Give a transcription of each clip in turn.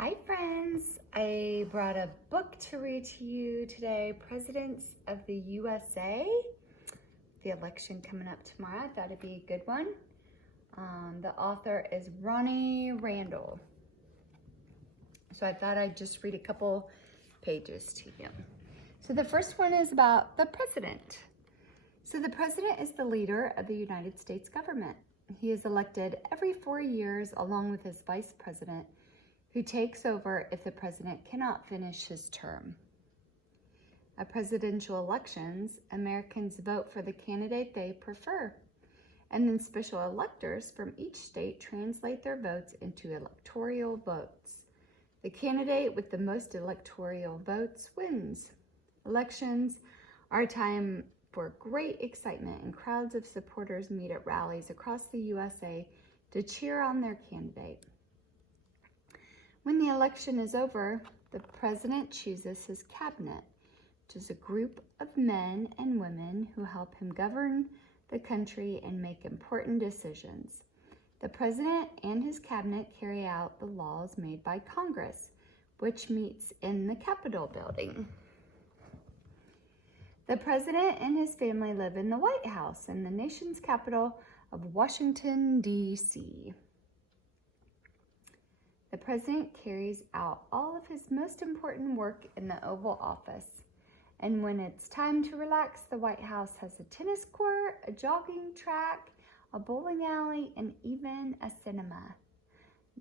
Hi friends, I brought a book to read to you today, Presidents of the USA. The election coming up tomorrow, I thought it'd be a good one. The author is Ronne Randall. So I thought I'd just read a couple pages to you. So the first one is about the president. So the president is the leader of the United States government. He is elected every 4 years along with his vice president, who takes over if the president cannot finish his term. At presidential elections, Americans vote for the candidate they prefer, and then special electors from each state translate their votes into electoral votes. The candidate with the most electoral votes wins. Elections are a time for great excitement, and crowds of supporters meet at rallies across the USA to cheer on their candidate. When the election is over, the president chooses his cabinet, which is a group of men and women who help him govern the country and make important decisions. The president and his cabinet carry out the laws made by Congress, which meets in the Capitol building. The president and his family live in the White House in the nation's capital of Washington, D.C. The president carries out all of his most important work in the Oval Office. And when it's time to relax, the White House has a tennis court, a jogging track, a bowling alley, and even a cinema.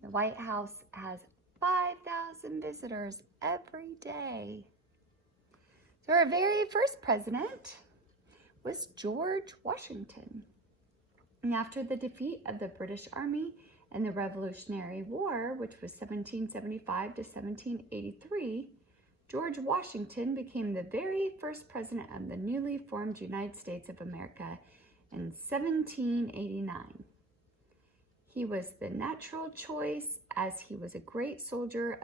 The White House has 5,000 visitors every day. So our very first president was George Washington. And after the defeat of the British Army in the Revolutionary War, which was 1775 to 1783, George Washington became the very first president of the newly formed United States of America in 1789. He was the natural choice as he was a great soldier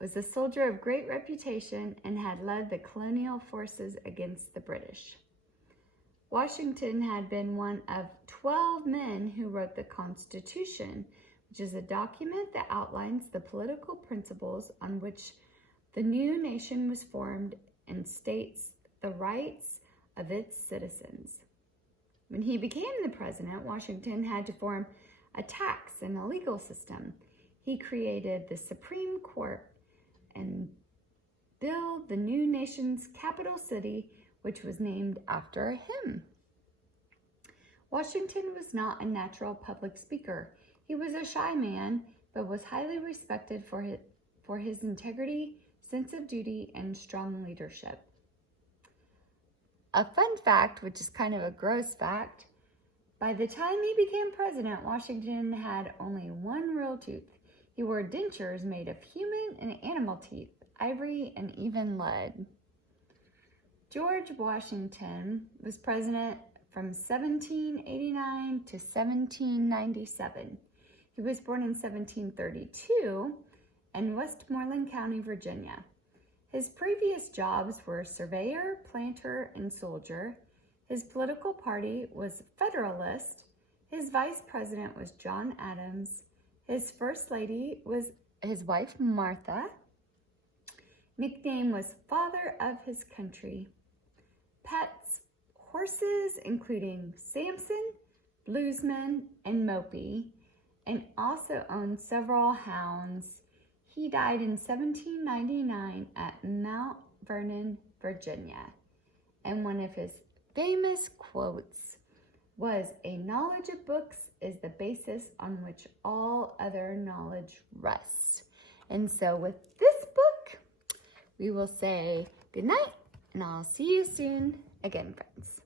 was a soldier of great reputation and had led the colonial forces against the British. Washington had been one of 12 men who wrote the Constitution, which is a document that outlines the political principles on which the new nation was formed and states the rights of its citizens. When he became the president, Washington had to form a tax and a legal system. He created the Supreme Court and built the new nation's capital city, which was named after him. Washington was not a natural public speaker. He was a shy man, but was highly respected for his integrity, sense of duty, and strong leadership. A fun fact, which is kind of a gross fact, by the time he became president, Washington had only one real tooth. He wore dentures made of human and animal teeth, ivory, and even lead. George Washington was president from 1789 to 1797. He was born in 1732 in Westmoreland County, Virginia. His previous jobs were surveyor, planter, and soldier. His political party was Federalist. His vice president was John Adams. His first lady was his wife, Martha. Nickname was Father of his Country. Pets, horses, including Samson, Bluesman, and Mopey, and also owned several hounds. He died in 1799 at Mount Vernon, Virginia. And one of his famous quotes was, "A knowledge of books is the basis on which all other knowledge rests." And so with this book, we will say good night, and I'll see you soon again, friends.